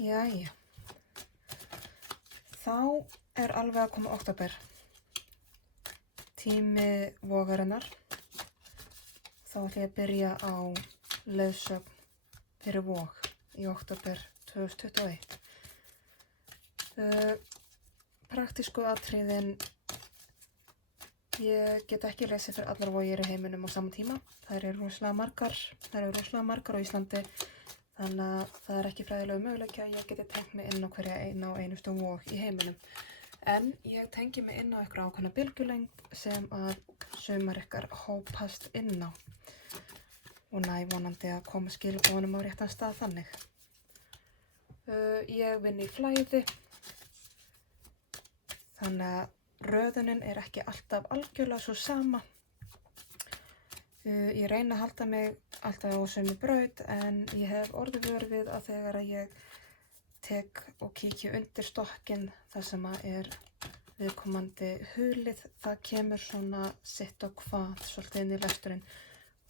Jæja, þá er alveg að koma október, tími vogarinnar. Þá ætla ég að byrja á leiðsögn fyrir vog í október 2021. Praktísku atriðin, ég get ekki lesið fyrir allar vogir í heiminum á sama tíma. Þær eru rosalega margar á Íslandi. Þannig að það er ekki fræðilegu möguleiki að ég geti tengt mig inn á hverja eina og einustu vog í heiminum. En ég tengi mig inn á einhverja ákveðna bylgjulengd sem að sumar ykkar hópast inn á. Og næ vonandi að koma skilaboðunum á réttan stað þannig. Ég vinn í flæði. Þannig að röðunin er ekki alltaf algjörlega svo sama. Ég reyni að halda mig alltaf á sömu braut en ég hef orðið vör við að þegar að ég tek og kíkja undir stokkinn þar sem að er viðkomandi hulið, það kemur svona sitt og hvað svolítið inn í lesturinn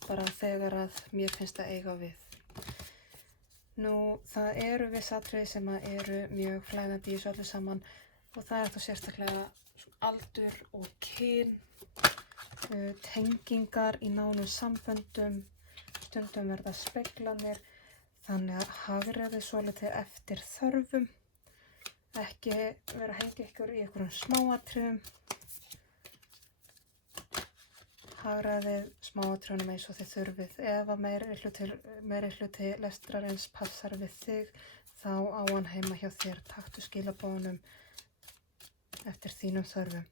bara þegar að mér finnst að eiga við. Nú, það eru viss atriði sem að eru mjög flæðandi í þessu öllu saman og það er þá sérstaklega aldur og kyn, tengingar í nánum samböndum, stundum verða speglanir, þannig að hagræðið svolítið eftir þörfum, ekki vera að hengja ykkur í einhverjum smáatriðum, hagræðið smáatriðunum eins og þið þurfið. Ef að meiri hluti lestrarins passar við þig, þá á hann heima hjá þér, taktu skilaboðunum eftir þínum þörfum.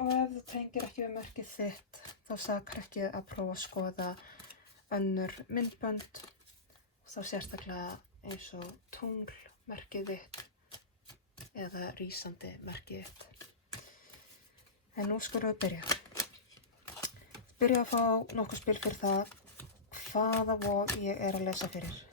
Og ef þú tengir ekki við merkið þitt, þá sakar ekki að prófa að skoða önnur myndbönd, þá sérstaklega eins og tunglmerkið þitt eða rísandi merkið þitt. En nú skulum við byrja. Byrja að fá nokkuð spil fyrir það hvaða vog ég er að lesa fyrir.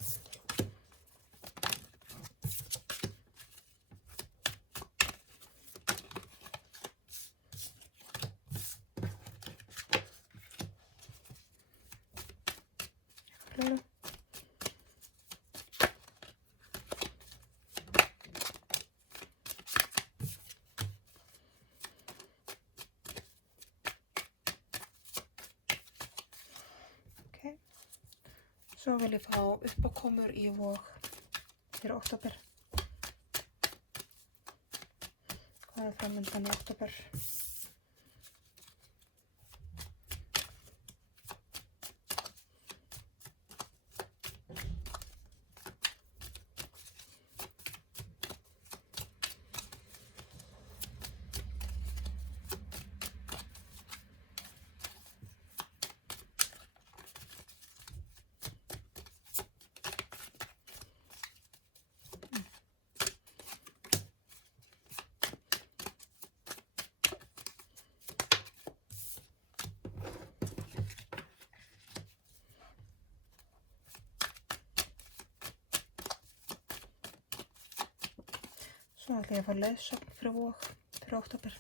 Svo vil ég fá uppákomur í vog fyrir október. Hvað er framundan í október? Svo ætla ég að fá leiðsögn fyrir vog fyrir október.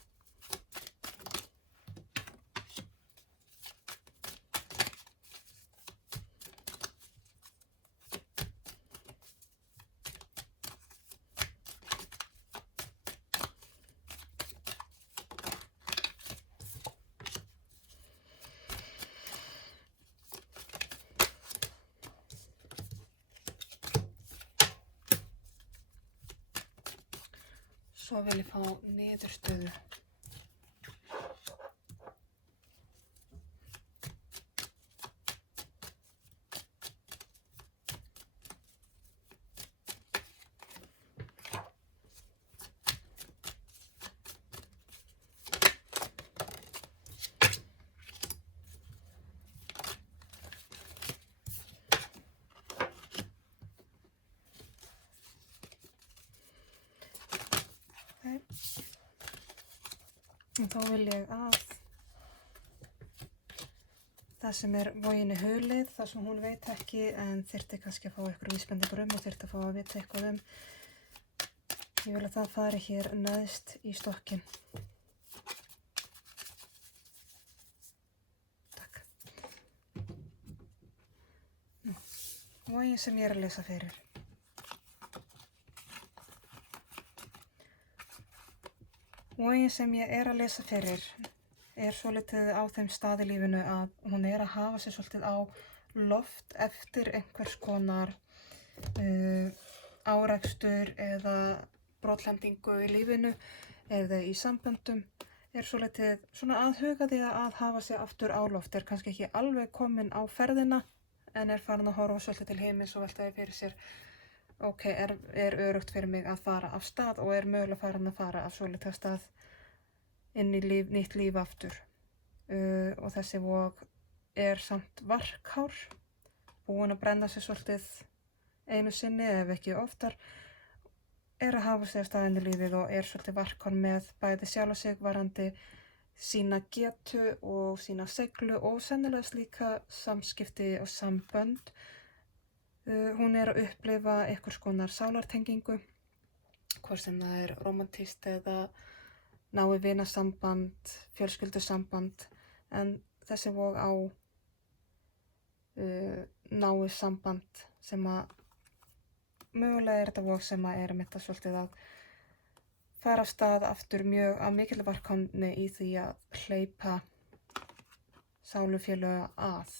Svo vil ég fá niðurstöðu. Og þá vil ég að það sem er voginni hulið, það sem hún veit ekki en þyrfti kannski að fá eitthvað vísbendingar og þyrfti að fá að vita eitthvað Ég vil að það fari hér neðst í stokkinn. Takk. vogin sem ég er að lesa fyrir. Vogin sem ég er að lesa fyrir er svolítið á þeim stað í lífinu að hún er að hafa sig svolítið á loft eftir einhvers konar árekstur eða brotlendingu í lífinu eða í samböndum. Er svolítið svona að huga því að hafa sig aftur á loft, er kannski ekki alveg komin á ferðina en er farin að horfa svolítið til himins og veltaði fyrir sér ok, er örugt fyrir mig að fara af stað og er mögulega farin að fara af svolítið af stað inn í nýtt líf aftur. Og þessi vog er samt varkár, búin að brenna sig svolítið einu sinni ef ekki oftar, er að hafa sig af stað inn í lífið og er svolítið varkár með bæði sjálfa sig varandi sína getu og sína seiglu og sennilegast líka samskipti og sambönd. Hún er að upplifa einhvers konar sálartengingu, hvort sem það er rómantískt eða náið vinasamband, fjölskyldusamband, en þessi vog á náið samband sem að mögulega er þetta vog sem að er að svolítið að fara af stað aftur mjög að mikilvæg varkánni í því að hleypa sálufélöga að.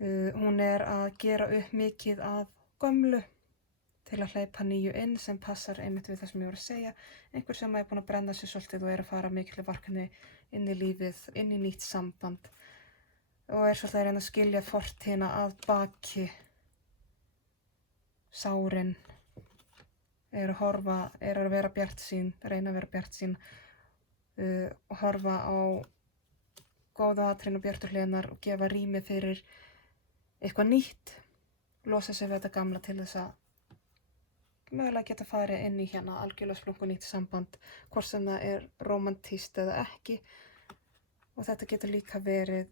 Hún er að gera upp mikið af gömlu til að hleypa nýju inn sem passar einmitt við það sem ég voru að segja. Einhver sem er búin að brenna sig svolítið og er að fara mikilvæg varkánni inn í lífið, inn í nýtt samband og er svolítið að reyna að skilja fortíðina að baki. Sárin er að vera bjartsýn, reyna að vera bjartsýn og horfa á góða atriðin og bjartu hliðarnar og gefa rými fyrir eitthvað nýtt, losa sig við þetta gamla til þess að mögulega geta farið inn í hérna algjörlega splunkunýtt samband, hvort sem það er rómantískt eða ekki. Og þetta getur líka verið,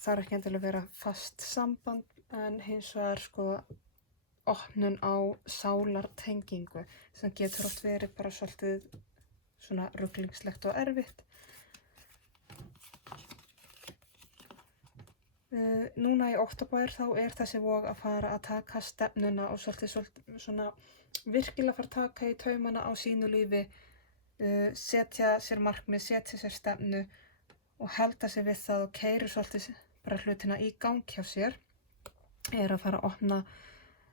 þarf ekki endilega að vera fast samband, en hins vegar sko opnun á sálartengingu sem getur oft verið bara svolítið svona ruglingslegt og erfitt. Núna í október þá er þessi vog að fara að taka stefnuna og svolítið svona virkilega fara að taka í taumana á sínu lífi, setja sér markmið, setja sér stefnu og halda sig við það og keyra svolítið bara hlutina í gang hjá sér. Er að fara að opna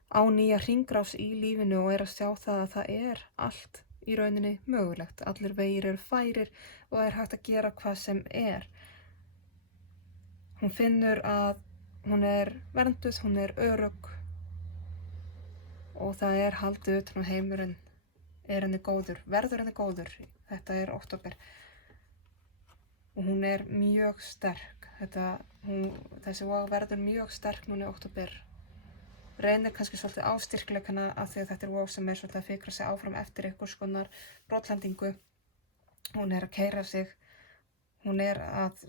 á nýja hringrás í lífinu og er að sjá það að það er allt í rauninni mögulegt. Allir vegir eru færir og er hægt að gera hvað sem er. Hún finnur að hún er vernduð, hún er örugg og það er haldið utan á heimurinn, er henni góður, verður henni góður. Þetta er október og hún er mjög sterk. Þessi vog verður mjög sterk núna í október. Reynir kannski svolítið á styrkleikana af því að þetta er vog sem er svolítið að fikra sig áfram eftir einhvers konar brotlendingu. Hún er að keyra sig, hún er að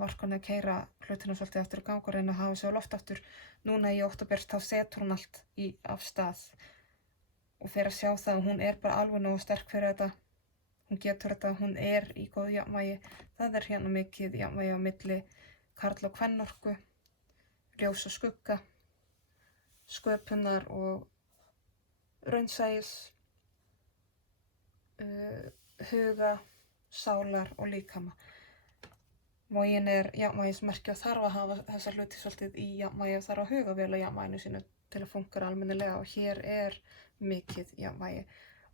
varkánni að keyra hlutina svolítið aftur í gang og reyna að hafa sig á loft aftur. Núna í október þá setur hún allt af stað og fer að sjá það að hún er bara alveg nógu sterk fyrir þetta. Hún getur þetta, hún er í góðu jafnvægi. Það er hérna mikið jafnvægi á milli karl- og kvennorku, ljós og skugga, sköpunar og raunsæis, huga, sálar og líkama. Vogin er jafnvægismerki og þarf að hafa þessa hluti svolítið í jafnvægi og þarf að huga vel á jafnvæginu sínu til að fungera almennilega og hér er mikið jafnvægi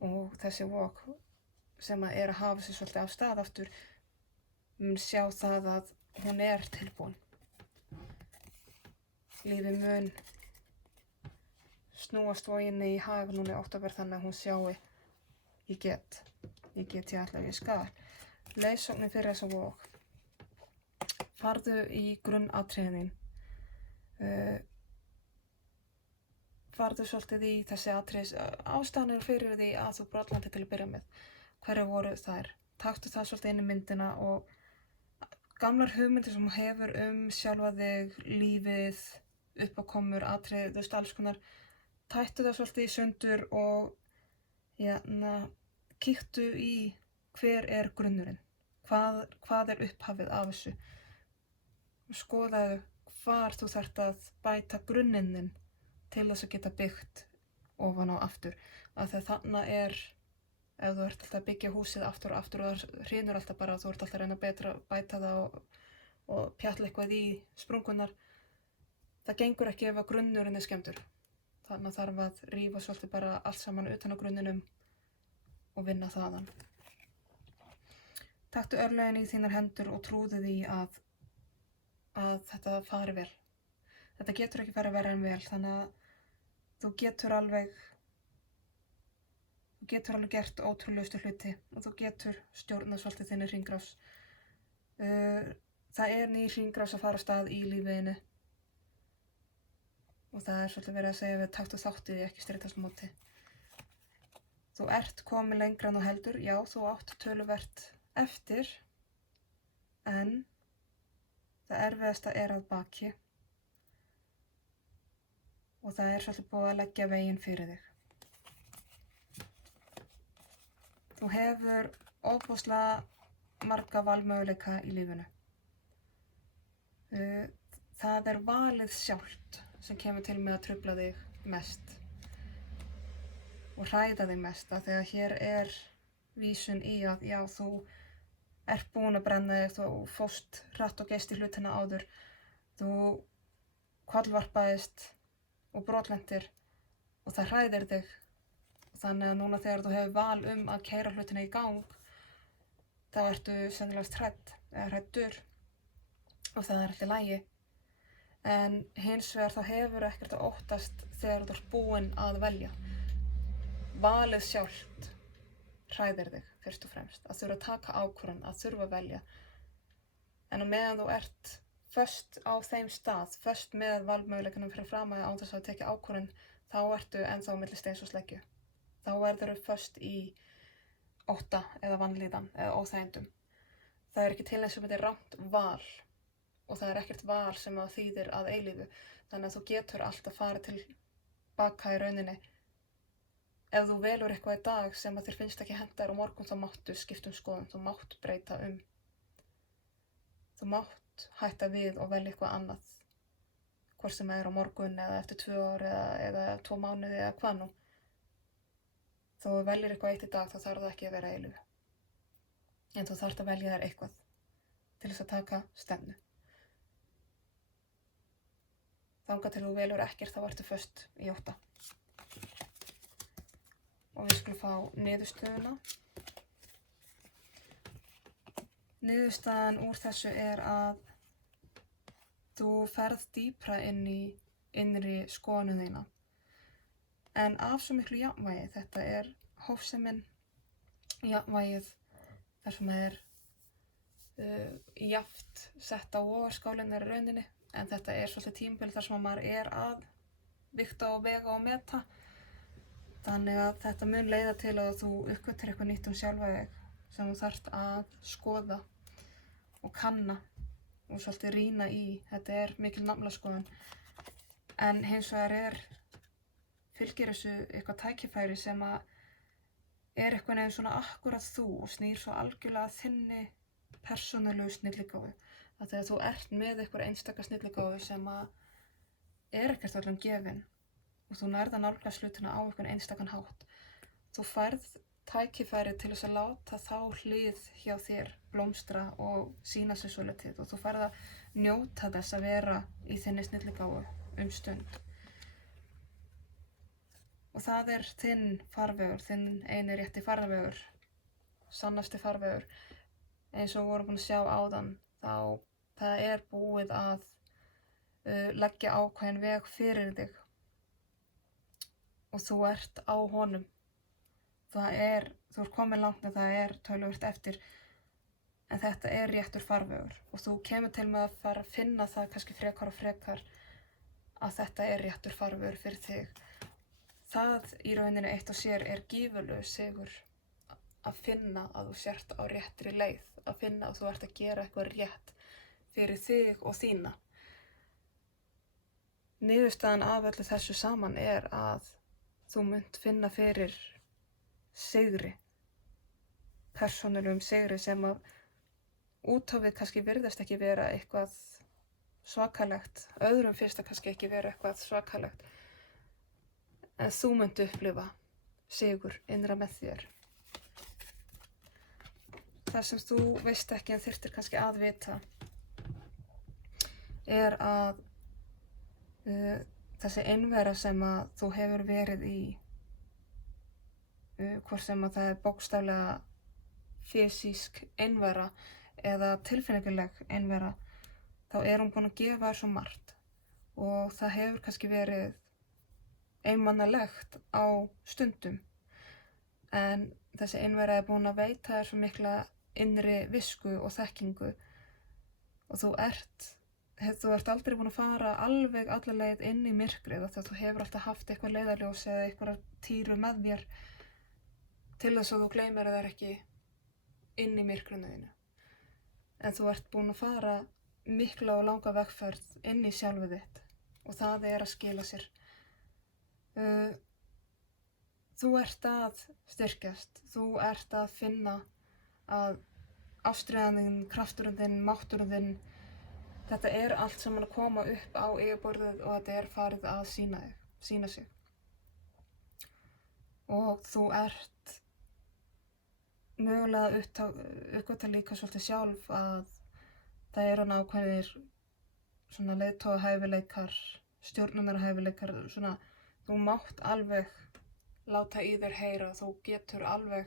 og þessi vog sem er að hafa sig svolítið af stað aftur mun sjá það að hún er tilbúin. Lífið mun snúast voginni í hag núna í október þannig að hún sjái ég ætla að ég skal. Leiðsögnin fyrir þessa vog. Farðu í grunnatriðin. Farðu svolítið í þessi atriðis ástæðanir fyrir því að þú brotlandi til að byrja með. Hverjar voru þær? Taktu það svolítið inn í myndina og gamlar hugmyndir sem þú hefur sjálfa þig, lífið, uppákomur, atriði, alls konar. Tættu það svolítið í sundur og kíktu í hver er grunnurinn, hvað er upphafið af þessu. Skoðaðu hvar þú þarft að bæta grunninn þinn til þess að geta byggt ofan á aftur. Af því að þarna ef þú ert alltaf að byggja húsið aftur og aftur og það hrynur alltaf bara, þú ert alltaf að reyna að bæta það og pjalla eitthvað í sprungunar, það gengur ekki ef að grunnurinn skemmdur. Þannig þarf að rífa svolítið bara allt saman utan á grunninum og vinna þaðan. Taktu örlögin í þínar hendur og trúðu því að þetta fari vel. Þetta getur ekki farið verra en vel, þannig að þú getur alveg gert ótrúlegustu hluti og þú getur stjórnað svolítið þinni hringrás. Það ný hringrás að fara af stað í lífiðinu og það svolítið verið að segja við taktu þátt í því, ekki stritast móti. Þú ert komin lengra en þú heldur, já, þú átt töluvert eftir, en það erfiðasta að baki og það svolítið búið að leggja veginn fyrir þig. Þú hefur ofboðslega marga valmöguleika í lífinu. Það valið sjálft sem kemur til með að trufla þig mest og hræða þig mest, af því að hér vísun í að já, þú ert búin að brenna þig, þú fórst hratt og geist í hlutina áður, þú hvarflarpaðist og brotlentir og það hræðir þig. Þannig að núna þegar þú hefur val að keyra hlutina í gang, þá ertu sennilegast hræddur og það allt í lagi. En hins vegar þá hefur ekkert að óttast þegar þú ert búin að velja. Valið sjálft hræðir þig fyrst og fremst, að þurfa að taka ákvörðun, að þurfa að velja. En á meðan þú ert föst á þeim stað, föst með valmöguleikanum fyrir framan án þess að tekja ákvörðun, þá ertu ennþá á milli steins og sleggju. Þá verðurðu föst í ótta eða vanlíðan eða óþægindum. Það ekki til eins og þetta rangt val og það ekkert val sem það þýðir að eilífu. Þannig að þú getur alltaf farið til baka í rauninni. Ef þú velur eitthvað í dag sem að þér finnst ekki henta þér á morgun, þá máttu skipta skoðun, þú mátt breyta Þú mátt hætta við og velja eitthvað annað. Hvort sem á morgun eða eftir 2 ár eða 2 mánuði eða hvað nú. Þó þú veljir eitthvað eitt í dag, þá þarf það ekki að vera eilífu. En þú þarft að velja þér eitthvað til þess að taka stefnu. Þangað til þú velur ekkert, þá ertu föst í ótta. Og við skulum fá niðurstöðuna. Niðurstaðan úr þessu að þú ferð dýpra inn í innri skoðun þína. En af svo miklu jafnvægi, þetta hófsemin, jafnvægið, þar sem jafnt sett á vogarskálinn rauninni, en þetta svolítið tímabil þar sem maður að vigta og vega og meta. Þannig að þetta mun leiða til að þú uppgötvar eitthvað nýtt sjálfa þig sem þú þarft að skoða og kanna og svolítið rýna í. Þetta mikil naflaskoðun. En hins vegar fylgir þessu eitthvað tækifæri sem eitthvað nefn svona akkurat þú og snýr svo algjörlega þinni persónulegu snilligáfu. Þegar þú með eitthvað einstaka snilligáfu sem ekkert öllum gefin og þú nærð að nálgast hlutina á einhvern einstakan hátt. Þú færð tækifæri til þess að láta þá hlið hjá þér blómstra og sýna sig svolítið og þú færð að njóta þess að vera í þinni snilligáfu stund. Og það þinn farvegur, þinn eini rétti farvegur, sannasti farvegur. Eins og við vorum búin að sjá áðan, þá það búið að leggja ákveðinn veg fyrir þig. Og þú ert á honum. Þú ert komin langt og það töluvert eftir. En þetta réttur farvegur. Og þú kemur til með að fara að finna það kannski frekar og frekar að þetta réttur farvegur fyrir þig. Það í rauninni eitt og sér gífurlegur sigur að finna að þú sért á réttri leið. Að finna að þú ert að gera eitthvað rétt fyrir þig og þína. Niðurstaðan af öllu þessu saman að þú munt finna fyrir sigri, persónulegum sigri sem út á við kannski virðast ekki vera eitthvað svakalegt, öðrum finnst það kannski ekki vera eitthvað svakalegt, En þú munt upplifa sigur innra með þér. Það sem þú veist ekki en þyrftir kannski að vita er að þessi einvera sem að þú hefur verið í, hvort sem að það er bókstaflega fysísk einvera eða tilfinningaleg einvera, þá er hún búin að gefa þér svo margt og það hefur kannski verið einmannalegt á stundum, en þessi einvera er búin að veita þér svo mikla innri visku og þekkingu og þú ert aldrei búin að fara alveg alla leið inn í myrkrið af því að þú hefur alltaf haft eitthvað leiðarljós eða eitthvað týru með þér til þess að þú gleymir þér ekki inn í myrkrinu þínu. En þú ert búin að fara mikla og langa vegferð inn í sjálfið þitt og það er að skila sér. Þú ert að styrkjast, þú ert að finna að ástríðan þín, krafturinn þinn, mátturinn þinn, þetta er allt saman að koma upp á yfirborðið og þetta er farið að sýna sig. Og þú ert mögulega að uppgötva líka svolítið sjálf að það eru ákveðnir svona leiðtogahæfileikar, stjórnunarhæfileikar, svona þú mátt alveg láta í þér heyra, þú getur alveg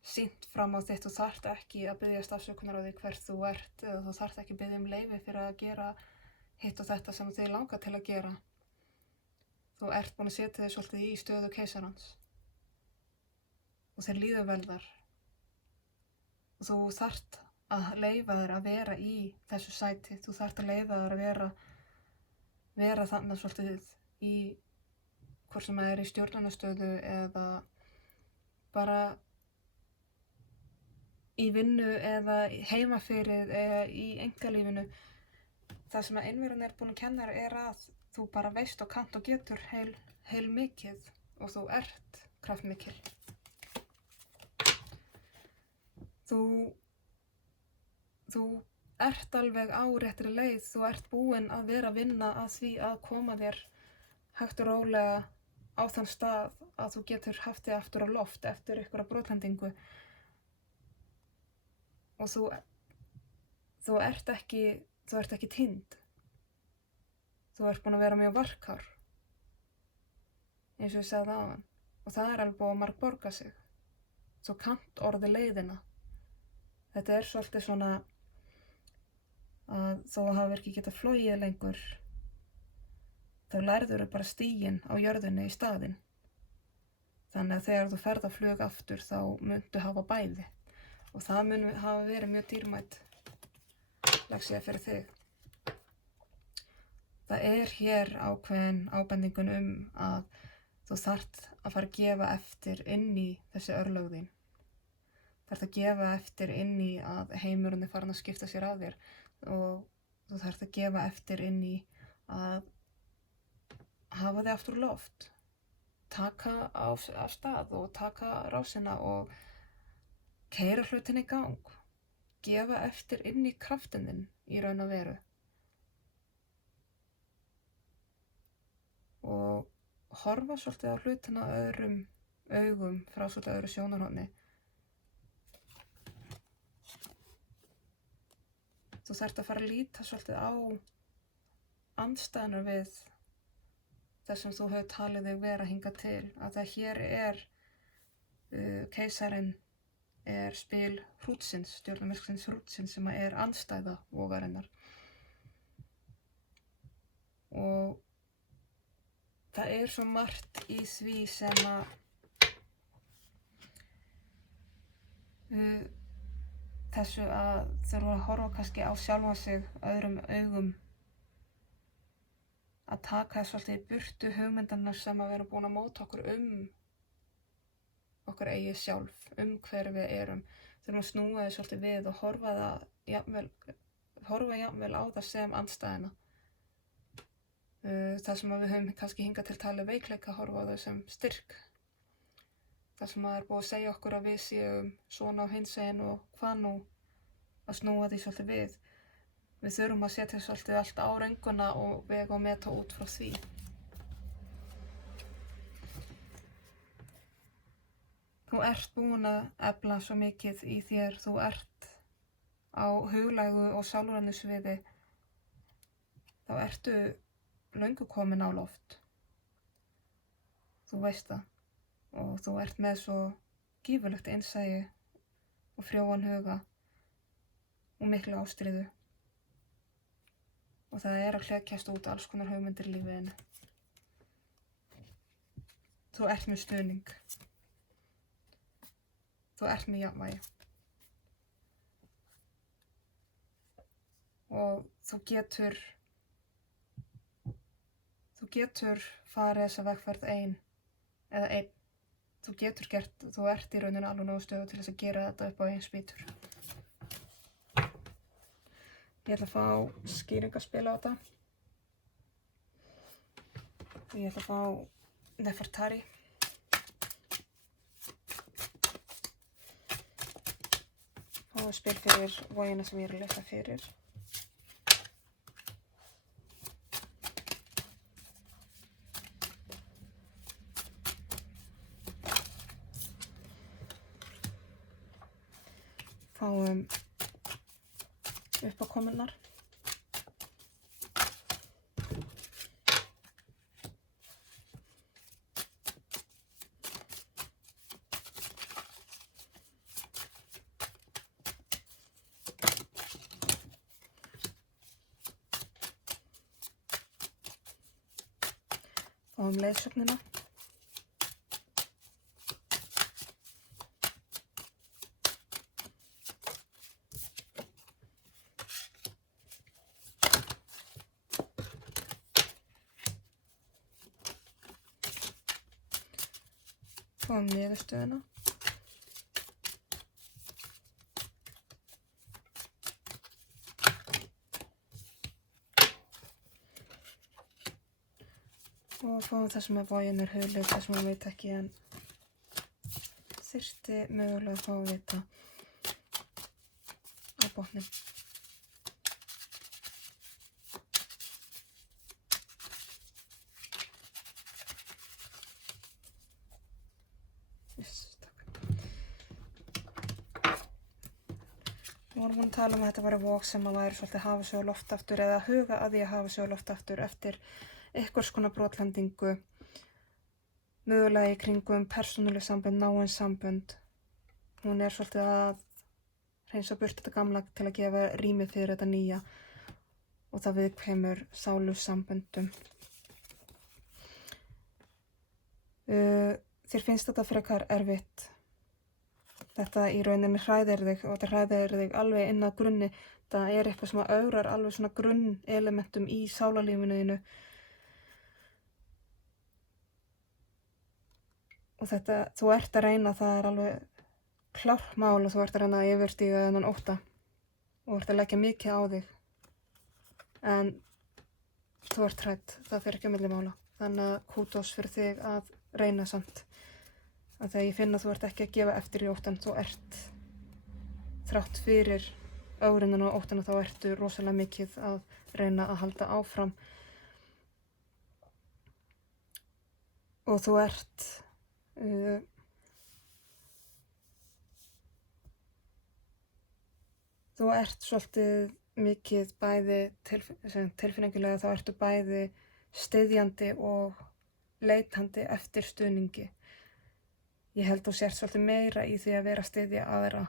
sýnt fram á þitt og þarft ekki að biðjast afsökunar á því hvert þú ert eða þú þarft ekki að biðja leyfi fyrir að gera hitt og þetta sem þig langar til að gera. Þú ert búin að setja þig svolítið í stöðu keisarans og þér líður vel þar og þú þarft að leyfa þér að vera í þessu sæti, þú þarft að leyfa þér að vera þannig svolítið í hvort sem það er í stjórnunastöðu eða bara í vinnu eða heima fyrir eða í einkalífinu. Það sem að einveran er búin að kenna þér er að þú bara veist og kannt og getur heil mikið og þú ert kraftmikil. Þú ert alveg á réttri leið, þú ert búinn að vera að vinna að því að koma þér hægt og rólega á þann stað að þú getur haft þig aftur á loft eftir einhverja brotlendingu. Og þú ert ekki týnd. Þú ert búin að vera mjög varkár, eins og ég sagði áðan. Og það er alveg búið að margborga sig. Þú kannt orðið leiðina. Þetta er svolítið svona að þó að hafa ekki getað flogið lengur, þá lærður bara stíginn á jörðinni í staðinn. Þannig að þegar þú ferð að flug aftur þá muntu hafa bæði. Og það mun hafa verið mjög dýrmæt lexía fyrir þig. Það er hér ákveðin ábendingun að þú þarft að fara að gefa eftir inn í þessi örlög þín. Þarft að gefa eftir inn í að heimurinn er farin að skipta sér af þér og þú þarft að gefa eftir inn í að hafa þig aftur loft. Taka af stað og taka rásina og keyra hlutin í gang, gefa eftir inn í kraftin þinn í raun og veru og horfa svolítið á hlutina öðrum augum frá svolítið öðru sjónarhorni. Þú þarft að fara að líta svolítið á andstæðuna við það sem þú hefur talið þig vera hingað til, að það hér er keisarinn er spil hrútsins, stjórnarmyrksins hrútsins sem er andstæða vogarinnar. Og það er svo margt í því sem að þessu að þurfa að horfa kannski á sjálfa sig öðrum augum, að taka svolítið í burtu hugmyndirnar sem að vera búin að móta okkur okkar eigið sjálf, hver við erum. Þurfum að snúa þau svolítið við og horfa jafnvel á það sem andstæðina. Það sem við höfum kannski hingað til talið veikleika, horfa á þau sem styrk. Það sem er búið að segja okkur að við séum svona á hinsegin og hvað nú, að snúa því svolítið við. Við þurfum að setja svolítið allt á rönguna og vega og meta út frá því. þú ert búin að efla svo mikið í þér, þú ert á huglægu og sálrænu sviði, þá ertu löngu komin á loft. Þú veist það. Og þú ert með svo gífurlegt innsæi og frjóan huga og mikla ástríðu. Og það að klekjast út alls konar hugmyndir í lífinu. Þú ert með stuðning. Þú ert með jafnvægi. Og þú getur farið þessa vegferð einn. Þú getur gert, þú ert í rauninni alveg nógu stöðu til þess að gera þetta upp á einn spýtur. Ég ætla að fá skýringaspil á þetta. Ég ætla að fá Nefertari. Fáum spil fyrir vogina sem ég er að lesa fyrir. Fáum uppákomunnar. Fáum leiðsögnina. Fáum niðurstöðuna. Og fáum það sem að vogin er hulið, það sem hún veit ekki en þyrfti mögulega að fá að vita á botninn. Við vorum búin að tala um að þetta væri vog sem að væri svolítið hafa sig á loft aftur eða huga að því að hafa sig á loft aftur eftir einhvers konar brotlendingu, mögulega í kringum persónuleg sambönd, náin sambönd. Hún er svolítið að hreinsa burt þetta gamla til að gefa rými fyrir þetta nýja og það viðkvæmur sálusamböndum. Þér finnst þetta frekar erfitt. Þetta í rauninni hræðir þig og þetta hræðir þig alveg inn að grunni. Það er eitthvað sem ögrar alveg svona grunnelementum í sálarlífinu þínu. Og þetta, þú ert að reyna, það er alveg klárt mál og þú ert að reyna að yfirstíga þennan ótta og ert að leggja mikið á þig. En þú ert hrædd, það fer ekki á milli mála. Þannig að kútos fyrir þig að reyna samt. Að þegar ég finn að þú ert ekki að gefa eftir í óttan, þú ert þrátt fyrir ögrunan og óttan og þá ertu rosalega mikið að reyna að halda áfram. Og þú ert svolítið mikið bæði tilfinningulega, þá ertu bæði styðjandi og leitandi eftir stuðningi. Ég held þú sért svolítið meira í því að vera að styðja aðra.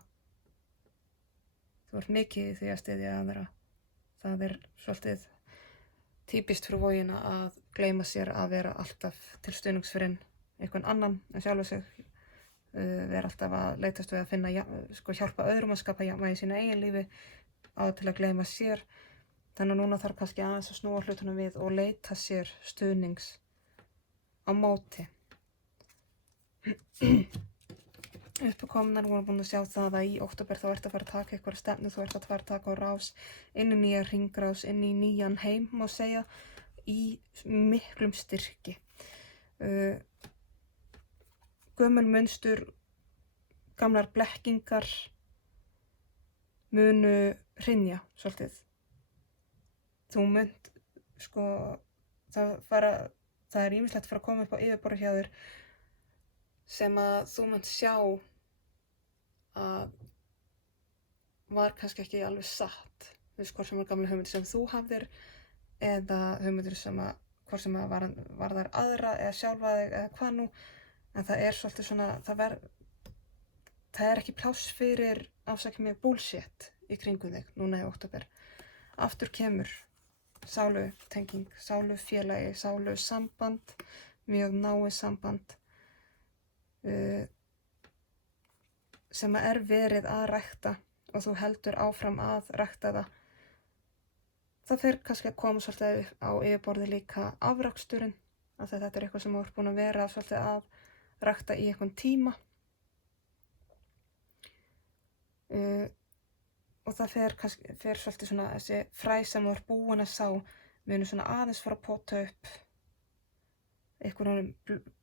Þú ert mikið í því að styðja aðra. Það er svolítið típist fyrir vogina að gleyma sér að vera alltaf til stuðnings fyrir einhvern annan en sjálfur sig. Vera alltaf að leitast við að finna, hjálpa öðrum að skapa jafnvægi í sínu eigin lífi á til að gleyma sér. Þannig að núna þarf kannski aðeins að snúa hlutunum við og leita sér stuðnings á móti. Uppákomnar voru búin að sjá það að í október þá ert að fara að taka eitthvað stefnu, þú ert að fara að taka á rás inn í nýja hringrás, inn í nýjan heim má segja, í miklum styrki. Gömul munstur, gamlar blekkingar munu hrynja svolítið. Þú munt, það er ýmislegt að fara að koma upp á yfirborðið hjá þér sem að þú munt sjá að var kannski ekki alveg satt, þú veist, hvort sem var gamla hugmyndir sem þú hafðir eða hugmyndir sem að hvort sem að var þar aðra eða sjálfa þig eða hvað nú, en það er svolítið svona, það er ekki pláss fyrir afsakið mig bullshit í kringum þig núna í október. Aftur kemur sálutenging, sálufélagi, sálusamband, mjög náið samband sem er verið að rækta og þú heldur áfram að rækta það. Það fer kannski að koma svolítið á yfirborði líka afraksturinn, af því þetta er eitthvað sem þú ert búin að vera svolítið að rækta í einhvern tíma. Og það fer svolítið svona þessi fræ sem þú ert búin að sá munu svona aðeins fara að pota upp einhverjum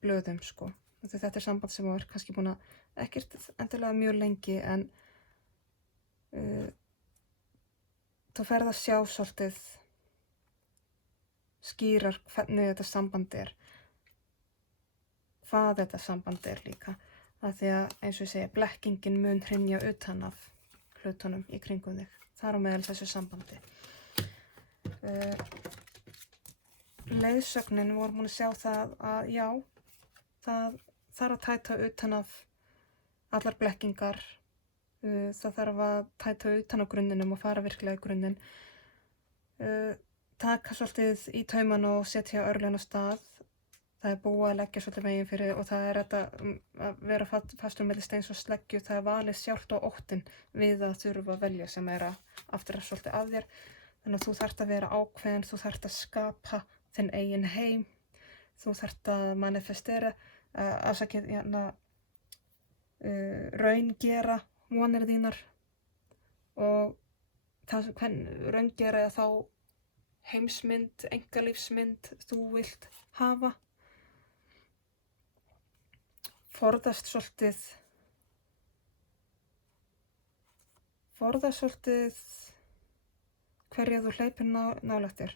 blöðum, sko. Þetta er samband sem þú ert kannski búin að ekkert endilega mjög lengi, en þú ferð að sjá svolítið skýrar hvernig þetta samband er, hvað þetta samband er líka, af því að eins og ég segi, blekkingin mun hrynja utan af hlutunum í kringum þig, þar á meðal þessu sambandi. Leiðsögnin voru búin að sjá það að já, það þarf að tæta utan af allar blekkingar, það þarf að tæta utan á grunninum og fara virkilega í grunnin, taka svolítið í taumana og setja örlun á stað. Það er búið að leggja svolítið veginn fyrir og það er þetta að vera fastur milli steins og sleggju, það er valið sjálft og óttinn við að þurfa að velja sem er að aftur svolítið af þér. Þannig að þú þarft að vera ákveðin, þú þarft að skapa þinn eigin heim, þú þarft að manifestera, raungera vonir þínar og það raungera þá heimsmynd, einkalífsmynd þú vilt hafa. Forðast svolítið hverja þú hleypir nálægt þér.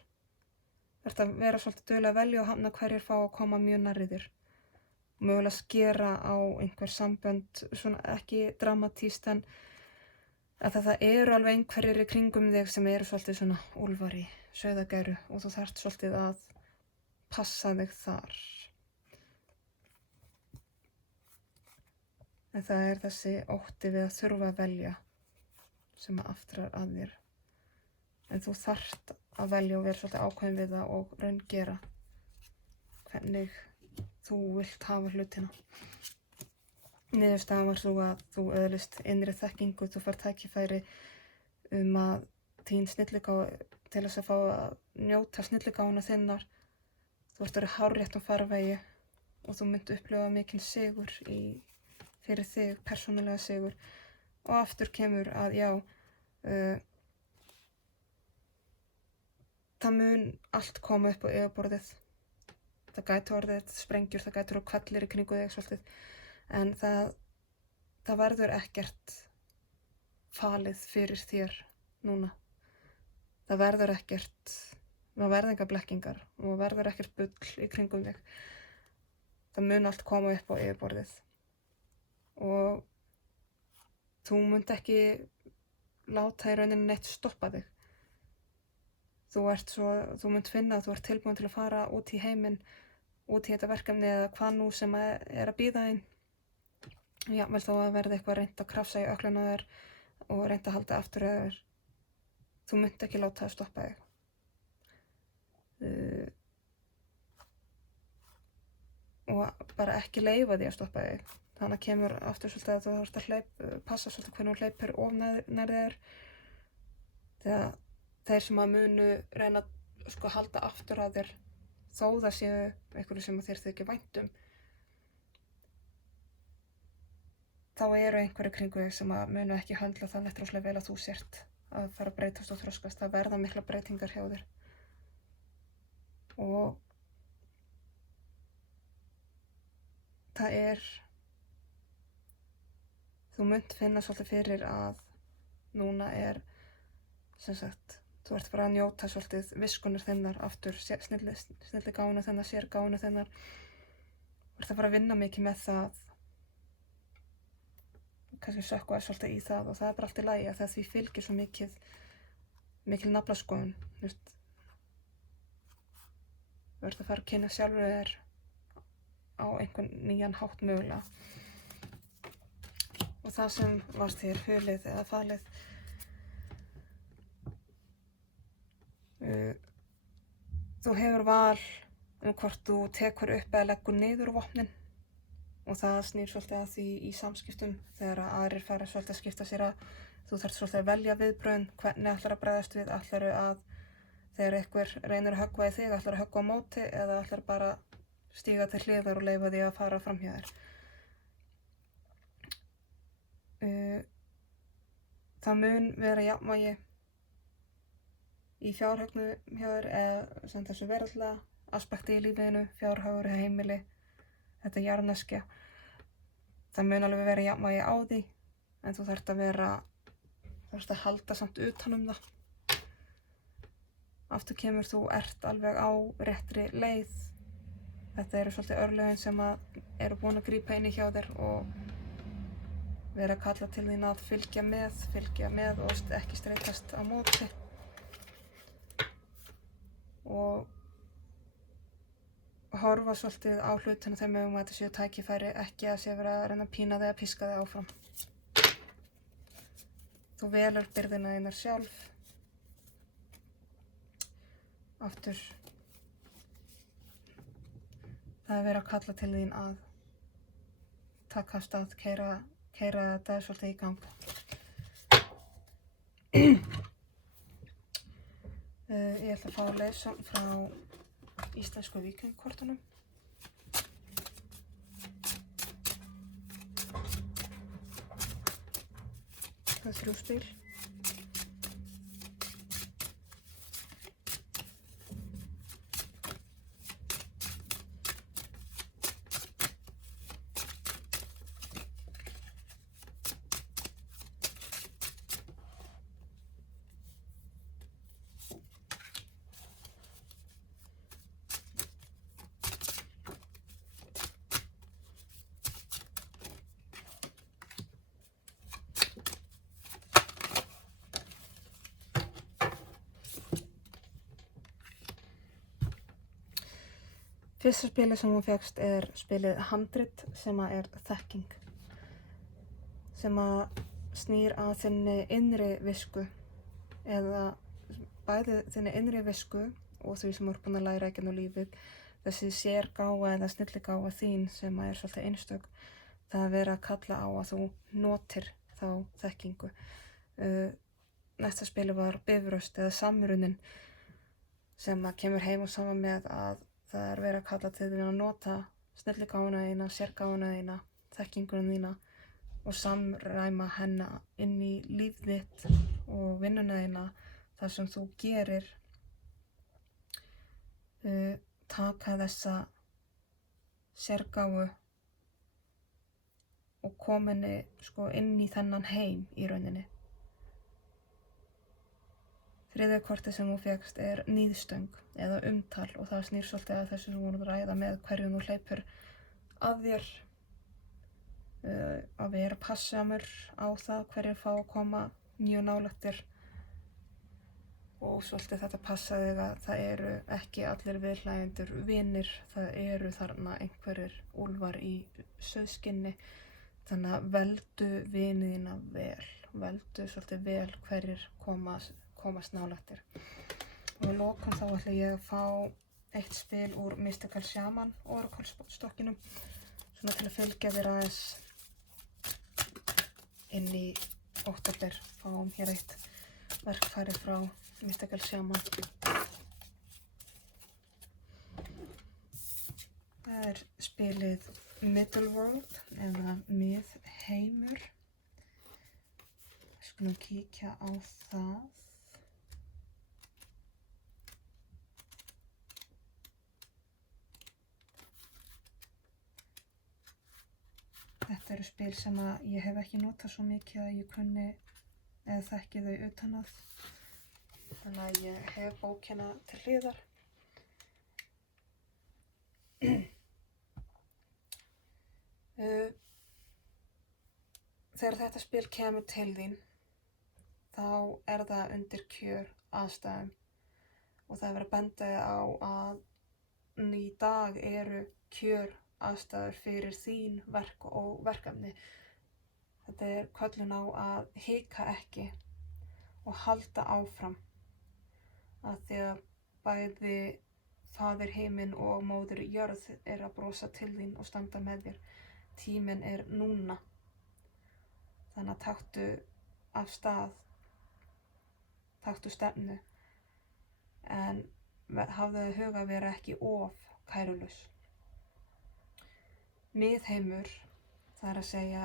Þarft að vera svolítið dugleg að velja og hafna hverjir fá að koma mjög nærri þér. Mögulega skera á einhver sambönd, svona ekki dramatíst, en að það eru alveg einhverjir í kringum þig sem eru svolítið svona úlfar í sauðagæru og þú þarft svolítið að passa þig þar. En það er þessi ótti við að þurfa að velja sem aftrar að þér. En þú þarft að velja og vera svolítið ákveðin við það og raungera hvernig þú vilt hafa hlutina. Niðurstaðan var svo að þú öðlist innri þekkingu, þú fær tækifæri að þín snilligáfa til þess að fá að njóta snilligáfuna þinnar. Þú ert verið hárréttum farvegi og þú munt upplifa mikinn sigur fyrir þig, persónulega sigur. Og aftur kemur að já, það mun allt koma upp á yfirborðið. Það gæti orðið sprengjur, það gæti orðið kvellir í kringu þig svolítið, en það verður ekkert falið fyrir þér núna. Það verður engar blekkingar og það verður ekkert bull í kringum þig. Það mun allt koma upp á yfirborðið og þú munt ekki láta í rauninni neitt stoppa þig. Þú munt finna að þú ert tilbúin til að fara út í heiminn, út í þetta verkefni eða hvað nú sem er að bíða þín. Jafnvel þó að verði eitthvað reynt að krafsa í ökklana þér og reynt að halda aftur eða þér. Þú munt ekki láta það stoppa þig. Og bara ekki leyfa því að stoppa þig. Þannig að kemur aftur svolítið að þú þarft að passa svolítið hvernig þú hleypir of nær þér. Þegar þeir sem að munu reyna að halda aftur að þér þó það séu einhverju sem þér þykir vænt þá eru einhverju kringu þig sem að munu ekki höndla það nettrúslega vel að þú sért að fara að breytast og þroskast. Það verða mikla breytingar hjá þér og þú munt finna svolítið fyrir að núna sem sagt, þú ert bara að njóta svolítið viskunar þinnar aftur, snilligáfuna þinnar, sérgáfuna þinnar. Þú ert að fara að vinna mikið með það kannski sökkva svolítið í það og það er bara allt í lagi af því að því fylgir svo mikil naflaskoðun, þú veist. Þú ert að fara að kynna sjálfur þér á einhvern nýjan hátt mögulega. Og það sem varst þér hulið eða falið, þú hefur val hvort þú tekur upp eða leggur niður vopnin og það snýr svolítið að því í samskiptum þegar aðrir fara svolítið að skipta sér að þú þarft svolítið að velja viðbrögðin, hvernig ætlar að bregðast við, ætlarðu að þegar einhver reynir að höggva í þig, ætlarðu að höggva á móti eða ætlarðu bara stíga til hliðar og leyfa því að fara framhjá þér. Það mun vera jafnvægi í fjárhagnu hjá þér eða sem þessu veraldlega aspekti í lífinu, fjárhagur, heimili, þetta jarðneskja. Það mun alveg vera jafnvægi á því en þú þarft að halda samt utan um það. Aftur kemur þú ert alveg á réttri leið. Þetta eru svolítið örlögin sem eru búin að grípa inn í hjá þér og vera að kalla til þín að fylgja með og ekki streitast á móti. Og horfa svolítið á hlutina þegar mögum að þetta séu tækifæri, ekki að sé vera að reyna að pína þig að píska þig áfram. Þú velur byrðina þínar sjálf. Aftur, það er verið að kalla til þín að taka af stað, keyra þetta svolítið í gang. Ég ætla að fá að lesa frá íslensku víkingakortunum. Það er 3 spil. Fyrsta spilið sem hún fékkst er spilið Handrit sem er þekking. Sem snýr að þinni innri visku eða bæði þinni innri visku og því sem þú ert búin að læra í gegnum lífið. Þessi sérgáfa eða snilligáfa þín sem er svolítið einstök. Það er verið að kalla á að þú notir þá þekkingu. Næsta spilið var Bifröst eða samrunin sem kemur heim og saman með að það er verið að kalla til þín að nota snilligáfuna þína, sérgáfuna þína, þekkinguna þína og samræma henni inn í líf þitt og vinnuna þína þar sem þú gerir. Taka þessa sérgáfu og koma henni inn í þennan heim í rauninni. Þriðja kortið sem þú fékkst er níðstöng eða umtal og það snýr svolítið að þessu sem þú voru að ræða með hverjum þú hleypur að þér. Að vera passamur á það hverjir fá að koma mjög nálægt þér og svolítið þetta passa þig að það eru ekki allir viðhlæjendur vinir, það eru þarna einhverjir úlfar í sauðskinni, þannig að veldu viniðina vel, veldu svolítið vel hverjir komast nálægt þér. Og í lokum þá ætla ég að fá eitt spil úr Mystical Shaman Oracle-stokkinum svona til að fylgja þér aðeins inn í október. Fáum hér eitt verkfæri frá Mystical Shaman. Það er spilið Middleworld eða Miðheimur. Við skulum kíkja á það. Þetta eru spil sem ég hef ekki notað svo mikið að ég kunni eða þekki þau utan að. Þannig að ég hef bókina til hliðar. þegar þetta spil kemur til þín, þá er það undir kjör aðstæðum og það er verið að benda þig á að í dag eru kjör aðstæður fyrir þín verk og verkefni. Þetta er köllun á að hika ekki og halda áfram, að því að bæði faðir himinn og móðir jörð er að brosa til þín og standa með þér. Tíminn er núna. Þannig að taktu af stað, taktu stefnu, en hafðu í huga að vera ekki of kærulaus. Miðheimur, það er að segja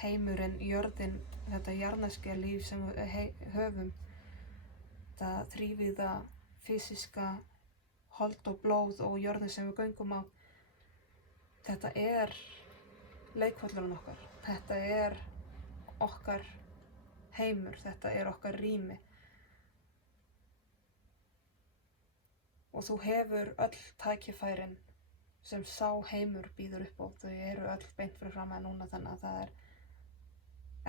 heimurinn, jörðin, þetta jarðneska líf sem við höfum, þetta þrívíða, fysiska, hold og blóð og jörðin sem við göngum á, þetta er leikvöllurinn okkar. Þetta er okkar heimur, þetta er okkar rými. Og þú hefur öll tækifærin sem sá heimur býður upp á. Þau eru öll beint fyrir fram að núna, þannig að það er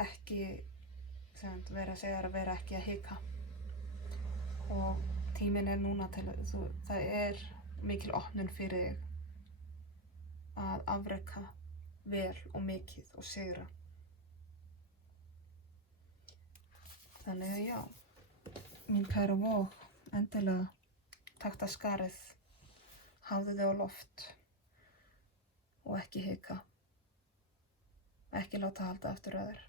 ekki verið að segja að vera ekki að hika. Og tíminn er núna til það er mikil opnun fyrir þig að afreka vel og mikið og sigra. Þannig að já, mín kæra vog, endilega taktu af skarið, hafðu þig á loft og ekki hika, ekki láta halda aftur að þér.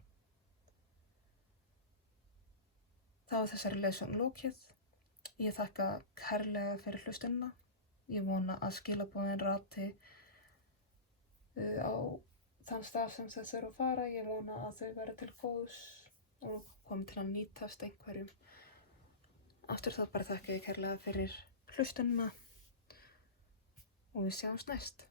Þá er þessari leiðsögn lokið. Ég þakka kærlega fyrir hlustunina. Ég vona að skilaboðin rati á þann stað sem þau þurfa að fara. Ég vona að þau verði til góðs og komi til að nýtast einhverjum. Aftur þá bara þakka ég kærlega fyrir hlustunina og við sjáumst næst.